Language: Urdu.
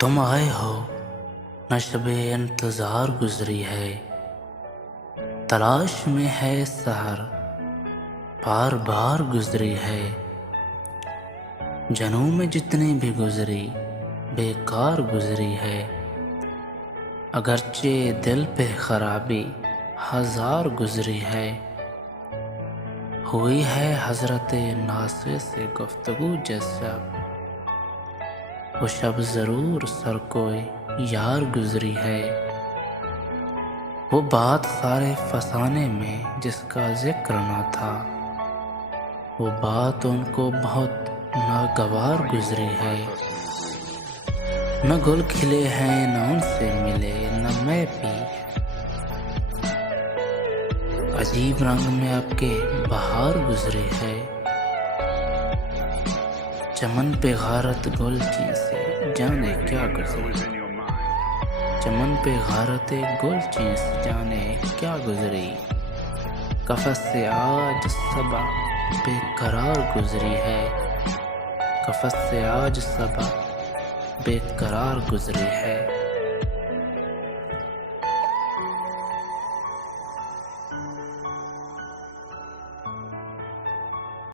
تم آئے ہو نہ شب انتظار گزری ہے، تلاش میں ہے سحر بار بار گزری ہے، جنوں میں جتنی بھی گزری بیکار گزری ہے، اگرچہ دل پہ خرابی ہزار گزری ہے، ہوئی ہے حضرت ناصر سے گفتگو جیسا وہ شب ضرور سر کوئی یار گزری ہے، وہ بات سارے فسانے میں جس کا ذکر نہ تھا، وہ بات ان کو بہت ناگوار گزری ہے، نہ گل کھلے ہیں نہ ان سے ملے نہ میں بھی، عجیب رنگ میں اب کے بہار گزری ہے، چمن پہ غارت گل چین سے جانے کیا گزری، چمن پہ غارت گل چین سے جانے کیا گزری، قفس سے آج صبا بے قرار گزری ہے، قفس سے آج صبا بے قرار گزری ہے۔